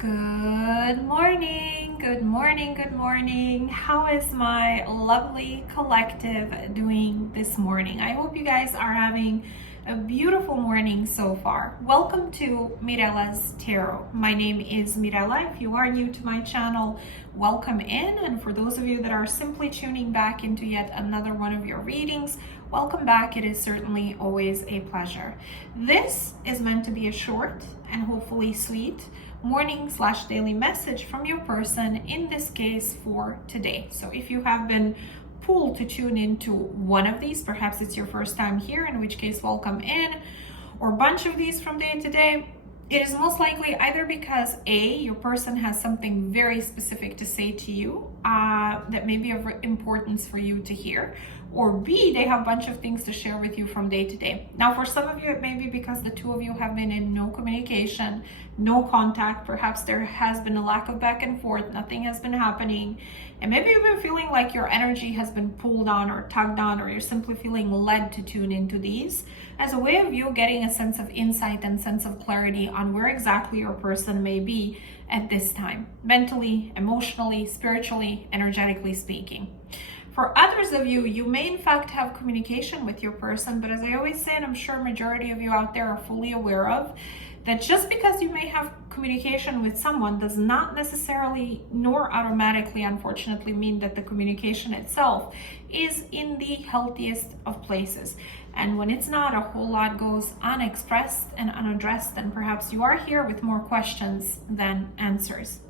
Good morning, good morning, good morning. How is my lovely collective doing this morning? I hope you guys are having a beautiful morning so far. Welcome to Mirella's Tarot. My name is Mirella. If you are new to my channel, welcome in. And for those of you that are simply tuning back into yet another one of your readings, welcome back. It is certainly always a pleasure. This is meant to be a short and hopefully sweet morning/daily message from your person, in this case for today. So if you have been pulled to tune into one of these, perhaps it's your first time here, in which case welcome in, or a bunch of these from day to day, it is most likely either because A, your person has something very specific to say to you that may be of importance for you to hear, or B, they have a bunch of things to share with you from day to day. Now, for some of you, it may be because the two of you have been in no communication, no contact. Perhaps there has been a lack of back and forth, nothing has been happening. And maybe you've been feeling like your energy has been pulled on or tugged on, or you're simply feeling led to tune into these as a way of you getting a sense of insight and sense of clarity on where exactly your person may be at this time, mentally, emotionally, spiritually, energetically speaking. For others of you, you may in fact have communication with your person, but as I always say, and I'm sure majority of you out there are fully aware of, that just because you may have communication with someone does not necessarily, nor automatically, unfortunately, mean that the communication itself is in the healthiest of places. And when it's not, a whole lot goes unexpressed and unaddressed, and perhaps you are here with more questions than answers.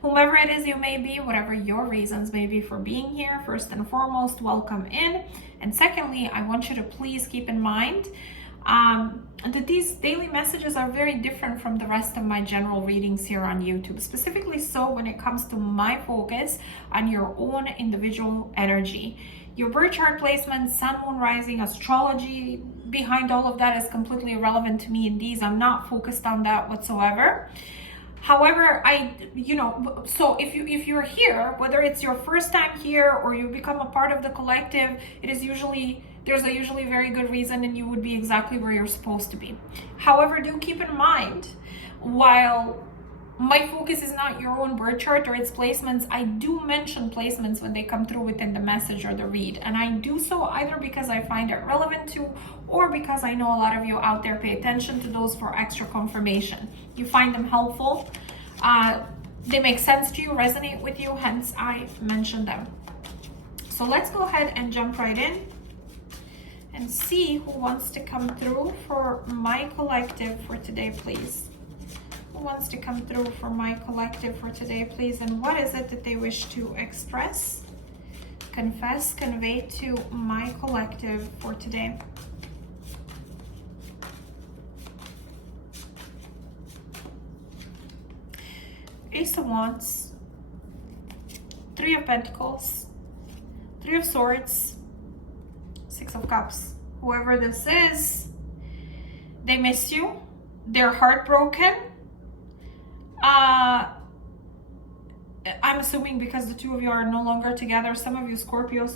Whomever it is you may be, whatever your reasons may be for being here, first and foremost, welcome in. And secondly, I want you to please keep in mind that these daily messages are very different from the rest of my general readings here on YouTube, specifically so when it comes to my focus on your own individual energy. Your birth chart placement, sun, moon, rising, astrology, behind all of that is completely irrelevant to me in these. I'm not focused on that whatsoever. However, so if you're here, whether it's your first time here or you become a part of the collective, there's a usually very good reason, and you would be exactly where you're supposed to be. However, do keep in mind, while my focus is not your own birth chart or its placements, I do mention placements when they come through within the message or the read. And I do so either because I find it relevant to, or because I know a lot of you out there pay attention to those for extra confirmation. You find them helpful. They make sense to you, resonate with you, hence I mention them. So let's go ahead and jump right in and see who wants to come through for my collective for today, please. Who wants to come through for my collective for today, please? And what is it that they wish to express, confess, convey to my collective for today? Ace of Wands, Three of Pentacles, Three of Swords, Six of Cups. Whoever this is, they miss you. They're heartbroken. I'm assuming because the two of you are no longer together. Some of you Scorpio,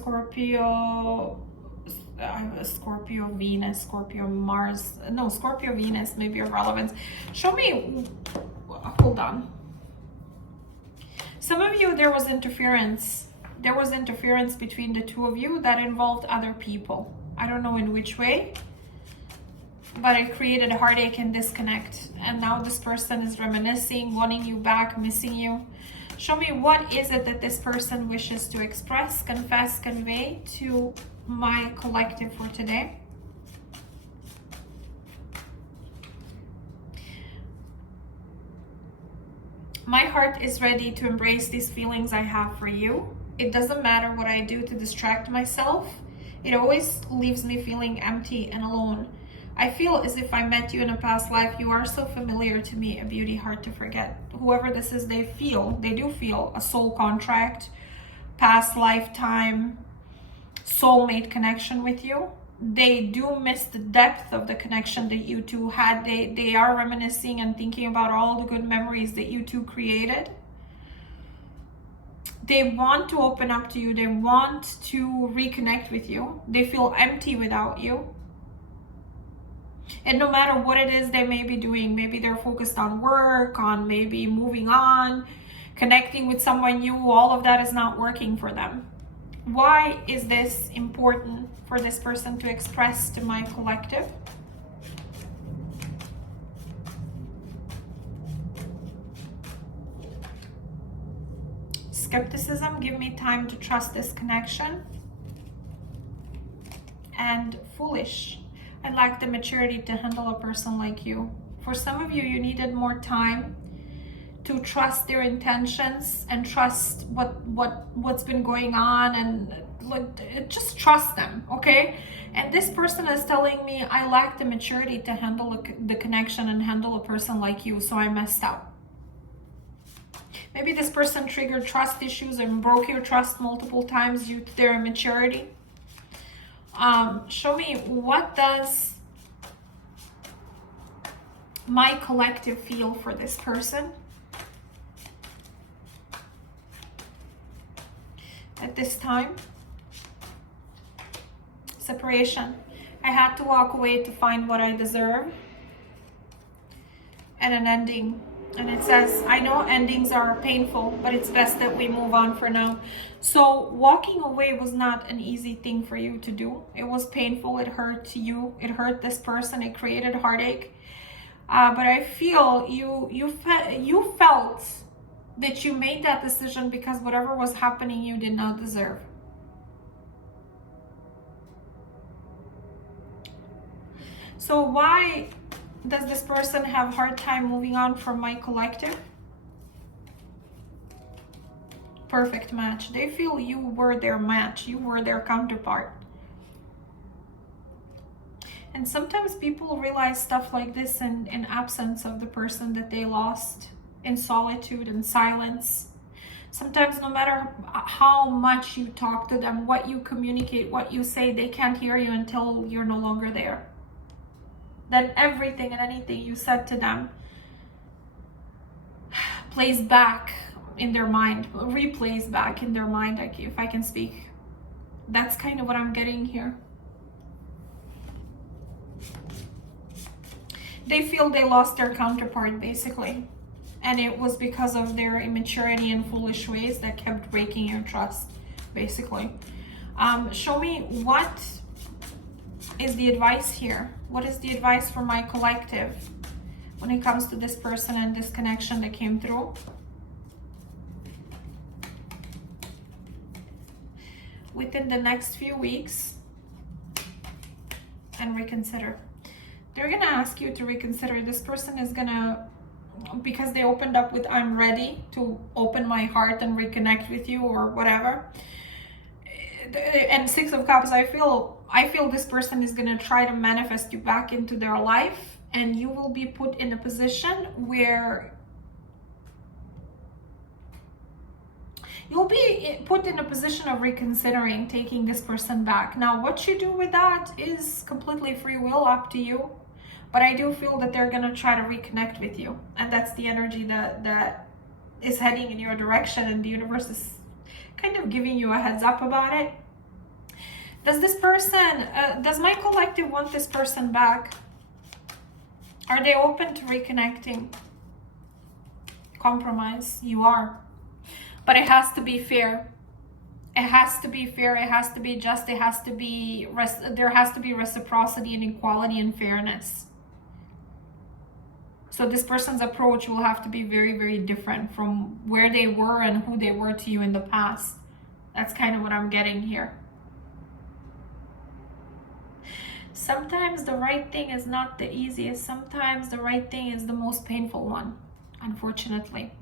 Venus, Scorpio, Mars. No, Scorpio, Venus may be of relevance. Show me, hold on. Some of you, there was interference. There was interference between the two of you that involved other people. I don't know in which way, but it created a heartache and disconnect. And now this person is reminiscing, wanting you back, missing you. Show me, what is it that this person wishes to express, confess, convey to my collective for today? My heart is ready to embrace these feelings I have for you. It doesn't matter what I do to distract myself. It always leaves me feeling empty and alone. I feel as if I met you in a past life. You are so familiar to me, a beauty hard to forget. Whoever this is, they do feel a soul contract, past lifetime, soulmate connection with you. They do miss the depth of the connection that you two had. They are reminiscing and thinking about all the good memories that you two created. They want to open up to you. They want to reconnect with you. They feel empty without you. And no matter what it is they may be doing, maybe they're focused on work, on maybe moving on, connecting with someone new, all of that is not working for them. Why is this important for this person to express to my collective? Skepticism, give me time to trust this connection. And foolish, I lack the maturity to handle a person like you. For some of you, you needed more time to trust their intentions and trust what's been going on, and like just trust them, okay? And this person is telling me, I lack the maturity to handle the connection and handle a person like you, so I messed up. Maybe this person triggered trust issues and broke your trust multiple times due to their immaturity. Show me, what does my collective feel for this person at this time? Separation. I had to walk away to find what I deserve. And an ending. And it says, I know endings are painful, but it's best that we move on for now. So walking away was not an easy thing for you to do. It was painful. It hurt you. It hurt this person. It created heartache. But I feel you felt that you made that decision because whatever was happening, you did not deserve. So why does this person have a hard time moving on from my collective? Perfect match. They feel you were their match. You were their counterpart. And sometimes people realize stuff like this in absence of the person that they lost, in solitude and silence. Sometimes no matter how much you talk to them, what you communicate, what you say, they can't hear you until you're no longer there. Then everything and anything you said to them plays back in their mind, replays back in their mind, if I can speak. That's kind of what I'm getting here. They feel they lost their counterpart, basically. And it was because of their immaturity and foolish ways that kept breaking your trust, basically. Show me, what is the advice here? What is the advice for my collective when it comes to this person and this connection that came through? Within the next few weeks, and reconsider. They're gonna ask you to reconsider. This person is gonna, because they opened up with, I'm ready to open my heart and reconnect with you, or whatever. And Six of Cups, I feel this person is going to try to manifest you back into their life, and you will be put in a position where you'll be put in a position of reconsidering taking this person back. Now, what you do with that is completely free will, up to you. But I do feel that they're going to try to reconnect with you. And that's the energy that is heading in your direction, and the universe is kind of giving you a heads up about it. Does this person, does my collective want this person back? Are they open to reconnecting? Compromise, you are. But it has to be fair. It has to be fair. It has to be just. It has to be, there has to be reciprocity and equality and fairness. So this person's approach will have to be very, very different from where they were and who they were to you in the past. That's kind of what I'm getting here. Sometimes the right thing is not the easiest. Sometimes the right thing is the most painful one, unfortunately,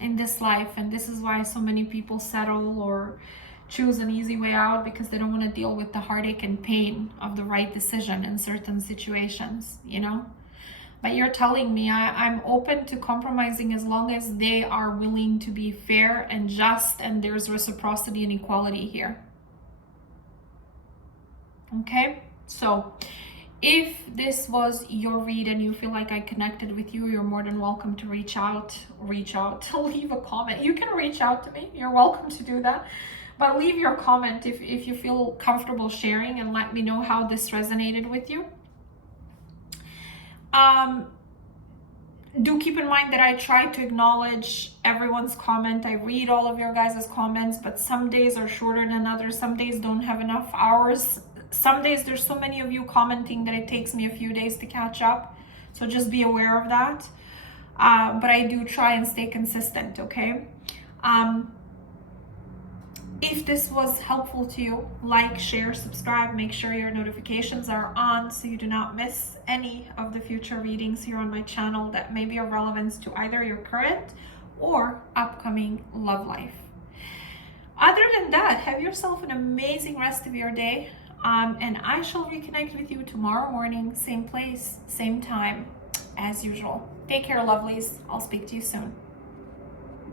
in this life. And this is why so many people settle or choose an easy way out, because they don't want to deal with the heartache and pain of the right decision in certain situations, you know. But you're telling me I'm open to compromising as long as they are willing to be fair and just, and there's reciprocity and equality here. Okay, so If this was your read and you feel like I connected with you, you're more than welcome to reach out, leave a comment. You can reach out to me. You're welcome to do that. But leave your comment if you feel comfortable sharing, and let me know how this resonated with you. Do keep in mind that I try to acknowledge everyone's comment. I read all of your guys' comments, but some days are shorter than others. Some days don't have enough hours. Some days there's so many of you commenting that it takes me a few days to catch up. So just be aware of that. But I do try and stay consistent, okay? If this was helpful to you, like, share, subscribe, make sure your notifications are on so you do not miss any of the future readings here on my channel that may be of relevance to either your current or upcoming love life. Other than that, have yourself an amazing rest of your day. And I shall reconnect with you tomorrow morning, same place, same time, as usual. Take care, lovelies. I'll speak to you soon.